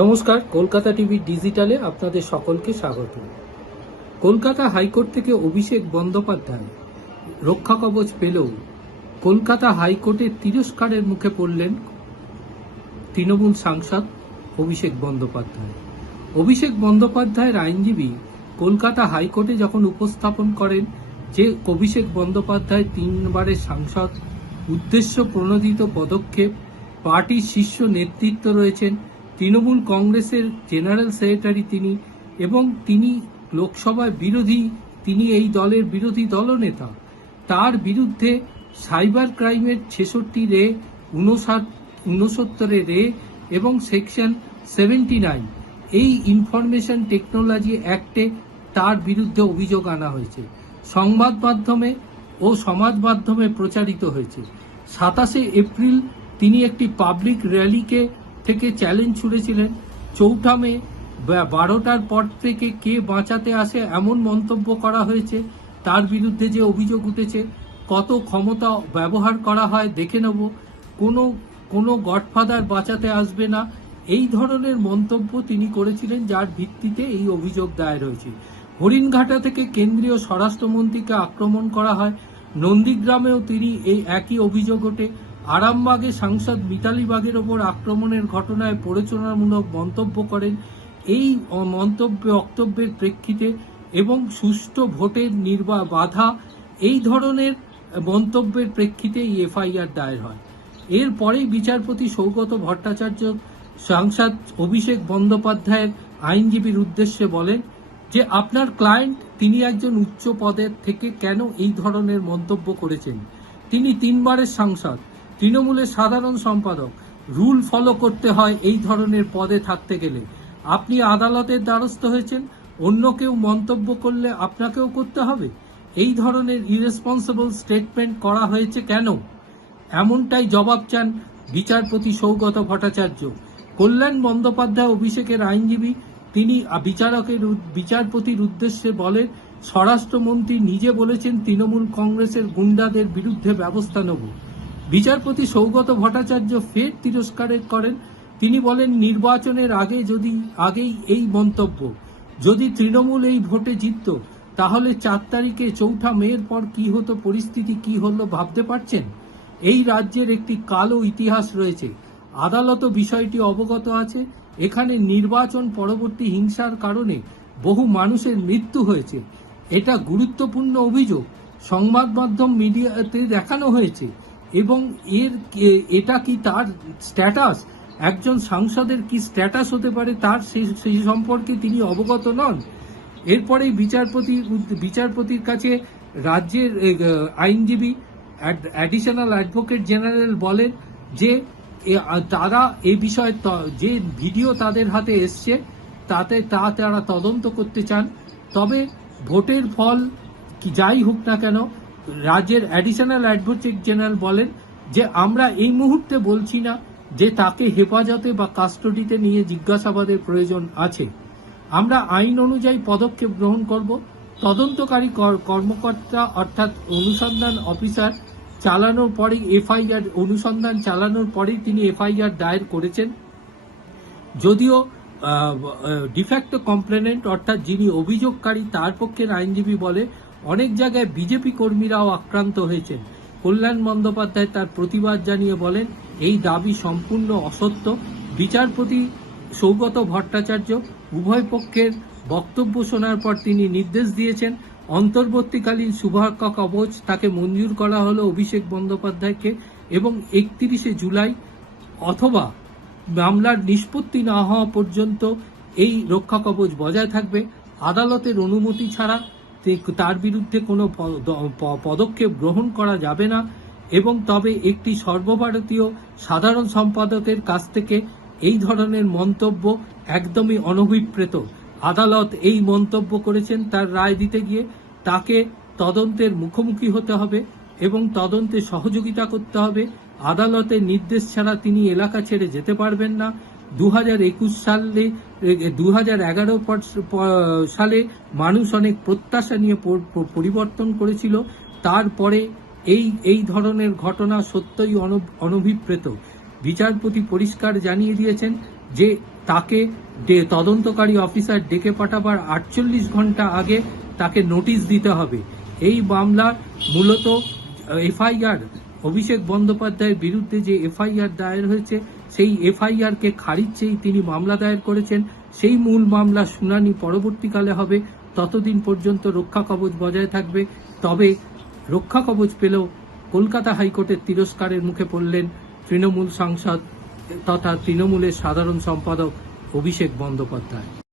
নমস্কার, কলকাতা টিভি ডিজিটালে আপনাদের সকলকে স্বাগত। কলকাতা হাইকোর্ট থেকে অভিষেক বন্দ্যোপাধ্যায় রক্ষা কবচ পেলেও কলকাতা হাইকোর্টের তিরস্কারের মুখে পড়লেন তৃণমূল সাংসদ অভিষেক বন্দ্যোপাধ্যায়। অভিষেক বন্দ্যোপাধ্যায়ের আইনজীবী কলকাতা হাইকোর্টে যখন উপস্থাপন করেন যে অভিষেক বন্দ্যোপাধ্যায় 3 বারের সাংসদ, উদ্দেশ্য প্রণোদিত পদক্ষেপ, পার্টির শীর্ষ নেতৃত্ব রয়েছেন, তৃণমূল কংগ্রেসের জেনারেল সেক্রেটারি তিনি এবং তিনি লোকসভায় বিরোধী, তিনি এই দলের বিরোধী দলনেতা। তার বিরুদ্ধে সাইবার ক্রাইমের 66 রে, 69 রে এবং সেকশন 79 এই ইনফরমেশন টেকনোলজি অ্যাক্টে তার বিরুদ্ধে অভিযোগ আনা হয়েছে। সংবাদ মাধ্যমে ও সমাজ মাধ্যমে প্রচারিত হয়েছে। 27 এপ্রিল তিনি একটি পাবলিক র্যালিকে থেকে চ্যালেঞ্জ ছুড়েছিলেন। 4 মে 12টার পর থেকে কে বাঁচাতে আসে এমন মন্তব্য করা হয়েছে। তার বিরুদ্ধে যে অভিযোগ উঠেছে, কত ক্ষমতা ব্যবহার করা হয় দেখে নেব, কোনো গডফাদার বাঁচাতে আসবে না, এই ধরনের মন্তব্য তিনি করেছিলেন, যার ভিত্তিতে এই অভিযোগ দায়ের হয়েছে। হরিণঘাটা থেকে কেন্দ্রীয় স্বরাষ্ট্রমন্ত্রীকে আক্রমণ করা হয়। নন্দীগ্রামেও তিনি এই একই অভিযোগ ওঠে। আরামবাগে সাংসদ মিতালি বাগের ওপর আক্রমণের ঘটনায় প্ররোচনামূলক মন্তব্য করেন। এই বক্তব্যের প্রেক্ষিতে এবং সুষ্ঠু ভোটের বাধা, এই ধরনের মন্তব্যের প্রেক্ষিতে এই এফআইআর দায়ের হয়। এরপরেই বিচারপতি সৌগত ভট্টাচার্য সাংসদ অভিষেক বন্দ্যোপাধ্যায়ের আইনজীবীর উদ্দেশ্যে বলেন যে আপনার ক্লায়েন্ট, তিনি একজন উচ্চ পদের থেকে কেন এই ধরনের মন্তব্য করেছেন? তিনি 3 বারের সাংসদ, তৃণমূলের সাধারণ সম্পাদক। রুল ফলো করতে হয় এই ধরনের পদে থাকতে গেলে। আপনি আদালতের দ্বারস্থ হয়েছেন, অন্য কেউ মন্তব্য করলে আপনাকেও করতে হবে। এই ধরনের ইরেসপন্সিবল স্টেটমেন্ট করা হয়েছে কেন? এমনটাই জবাব চান বিচারপতি সৌগত ভট্টাচার্য। কল্যাণ বন্দ্যোপাধ্যায় অভিষেকের আইনজীবী, তিনি বিচারপতির উদ্দেশ্যে বলেন, স্বরাষ্ট্রমন্ত্রী নিজে বলেছেন তৃণমূল কংগ্রেসের গুন্ডাদের বিরুদ্ধে ব্যবস্থা নেব। বিচারপতি সৌগত ভট্টাচার্য ফের তিরস্কার করেন। তিনি বলেন, নির্বাচনের আগেই এই মন্তব্য। যদি তৃণমূল এই ভোটে জিতত, তাহলে 4 তারিখে 4 মের পর কি হতো, পরিস্থিতি কি হলো ভাবতে পারছেন? এই রাজ্যের একটি কালো ইতিহাস রয়েছে, আদালতও বিষয়টি অবগত আছে। এখানে নির্বাচন পরবর্তী হিংসার কারণে বহু মানুষের মৃত্যু হয়েছে। এটা গুরুত্বপূর্ণ অভিযোগ, সংবাদ মাধ্যম মিডিয়াতে দেখানো হয়েছে এবং এটা কি তার স্ট্যাটাস, একজন সাংসদের কি স্ট্যাটাস হতে পারে, তার সেই সম্পর্কে তিনি অবগত নন। এরপরেই বিচারপতির কাছে রাজ্যের আইনজীবী অ্যাডিশনাল অ্যাডভোকেট জেনারেল বলেন যে তারা এ বিষয়ে যে ভিডিও তাদের হাতে এসছে তারা তদন্ত করতে চান। তবে ভোটের ফল যাই হোক না কেন, রাজ্যের অ্যাডিশনাল অ্যাডভোকেট জেনারেল বলেন যে আমরা এই মুহূর্তে বলছি না যে তাকে হেফাজতে বা কাস্টডিতে নিয়ে জিজ্ঞাসাবাদের প্রয়োজন আছে। আমরা আইন অনুযায়ী পদক্ষেপ গ্রহণ করব। তদন্তকারী কর্মকর্তা অর্থাৎ অনুসন্ধান অফিসার চালানোর পরেই অনুসন্ধান চালানোর পরেই তিনি এফআইআর দায়ের করেছেন। যদিও ডিফ্যাক্টো কমপ্লেনেন্ট অর্থাৎ যিনি অভিযোগকারী, তার পক্ষের আইনজীবী বলে অনেক জায়গায় বিজেপি কর্মীরাও আক্রান্ত হয়েছেন। কল্যাণ বন্দ্যোপাধ্যায় তার প্রতিবাদ জানিয়ে বলেন, এই দাবি সম্পূর্ণ অসত্য। বিচারপতি সৌগত ভট্টাচার্য উভয় পক্ষের বক্তব্য শোনার পর তিনি নির্দেশ দিয়েছেন, অন্তর্বর্তীকালীন সুরক্ষা কবচ তাকে মঞ্জুর করা হলো অভিষেক বন্দ্যোপাধ্যায়কে এবং 31 জুলাই অথবা মামলার নিষ্পত্তি না হওয়া পর্যন্ত এই রক্ষা কবচ বজায় থাকবে। আদালতের অনুমতি ছাড়া তার বিরুদ্ধে কোনো পদক্ষেপ গ্রহণ করা যাবে না এবং তবে একটি সর্বভারতীয় সাধারণ সম্পাদকের কাছ থেকে এই ধরনের মন্তব্য একদমই অনভিপ্রেত। আদালত এই মন্তব্য করেছেন, তার রায় দিতে গিয়ে তাকে তদন্তের মুখোমুখি হতে হবে এবং তদন্তে সহযোগিতা করতে হবে। আদালতের নির্দেশ ছাড়া তিনি এলাকা ছেড়ে যেতে পারবেন না। 2011 সালে মানুষ অনেক প্রত্যাশা নিয়ে পরিবর্তন করেছিল। তারপরে এই ধরনের ঘটনা সত্যই অনভিপ্রেত। বিচারপতি পরিষ্কার জানিয়ে দিয়েছেন, যে তাকে তদন্তকারী অফিসার ডেকে পাঠাবার 48 ঘন্টা আগে তাকে নোটিশ দিতে হবে। এই মামলার মূলত এফআইআর অভিষেক বন্দ্যোপাধ্যায়ের বিরুদ্ধে যে এফআইআর দায়ের হয়েছে সেই এফআইআর কে খারিজ চেয়ে তিনি মামলা দায়ের করেছেন। সেই মূল মামলা শুনানি পরবর্তীকালে হবে, ততদিন পর্যন্ত রক্ষা কবচ বজায় থাকবে। তবে রক্ষা কবচ পেলেও কলকাতা হাইকোর্টের তিরস্কারের মুখে পড়লেন তৃণমূল সাংসদ তথা তৃণমূলের সাধারণ সম্পাদক অভিষেক বন্দ্যোপাধ্যায়।